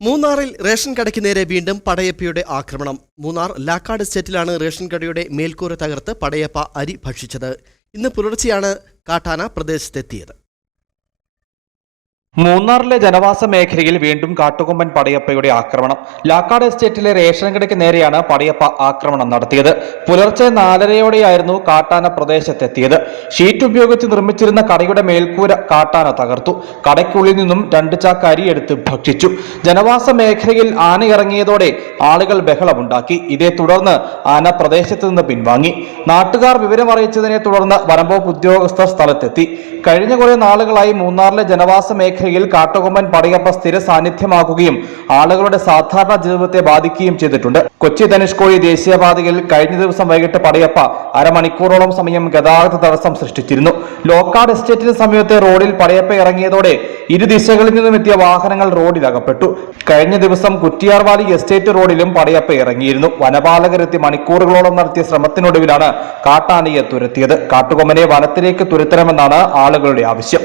മൂന്നാറിൽ റേഷൻ കടയ്ക്ക് നേരെ വീണ്ടും പടയപ്പയുടെ ആക്രമണം. മൂന്നാർ ലാക്കാട് സ്റ്റേറ്റിലാണ് റേഷൻ കടയുടെ മേൽക്കൂര തകർത്ത് പടയപ്പ അരി ഭക്ഷിച്ചത്. ഇന്ന് പുലർച്ചെയാണ് കാട്ടാന പ്രദേശത്തെത്തിയത്. മൂന്നാറിലെ ജനവാസ മേഖലയിൽ വീണ്ടും കാട്ടുകൊമ്പൻ പടയപ്പയുടെ ആക്രമണം. ലാക്കാട് എസ്റ്റേറ്റിലെ റേഷൻ കടയ്ക്ക് നേരെയാണ് പടയപ്പ ആക്രമണം നടത്തിയത്. പുലർച്ചെ നാലരയോടെയായിരുന്നു കാട്ടാന പ്രദേശത്തെത്തിയത്. ഷീറ്റ് ഉപയോഗിച്ച് നിർമ്മിച്ചിരുന്ന കടയുടെ മേൽക്കൂര കാട്ടാന തകർത്തു. കടയ്ക്കുള്ളിൽ നിന്നും രണ്ട് ചാക്ക് അരി എടുത്ത് ഭക്ഷിച്ചു. ജനവാസ മേഖലയിൽ ആന ഇറങ്ങിയതോടെ ആളുകൾ ബഹളമുണ്ടാക്കി. ഇതേ തുടർന്ന് ആന പ്രദേശത്ത് നിന്ന് പിൻവാങ്ങി. നാട്ടുകാർ വിവരമറിയിച്ചതിനെ തുടർന്ന് വനംവകുപ്പ് ഉദ്യോഗസ്ഥർ സ്ഥലത്തെത്തി. കഴിഞ്ഞ കുറേ നാളുകളായി മൂന്നാറിലെ ജനവാസ മേഖലയിൽ കാട്ടുകൊമ്പൻ പടയപ്പ സ്ഥിര സാന്നിധ്യമാക്കുകയും ആളുകളുടെ സാധാരണ ജീവിതത്തെ ബാധിക്കുകയും ചെയ്തിട്ടുണ്ട്. കൊച്ചി ധനുഷ്കോഴി ദേശീയപാതയിൽ കഴിഞ്ഞ ദിവസം വൈകിട്ട് പടയപ്പ അരമണിക്കൂറോളം സമയം ഗതാഗത തടസ്സം സൃഷ്ടിച്ചിരുന്നു. ലോക്കാട് എസ്റ്റേറ്റിന് സമീപത്തെ റോഡിൽ പടയപ്പ ഇറങ്ങിയതോടെ ഇരു ദിശകളിൽ നിന്നും എത്തിയ വാഹനങ്ങൾ റോഡിൽ അകപ്പെട്ടു. കഴിഞ്ഞ ദിവസം കുറ്റിയാർവാലി എസ്റ്റേറ്റ് റോഡിലും പടയപ്പ ഇറങ്ങിയിരുന്നു. വനപാലകരെത്തി മണിക്കൂറുകളോളം നടത്തിയ ശ്രമത്തിനൊടുവിലാണ് കാട്ടാനയെ തുരത്തിയത്. കാട്ടുകൊമ്പനെ വനത്തിലേക്ക് തുരത്തണമെന്നാണ് ആളുകളുടെ ആവശ്യം.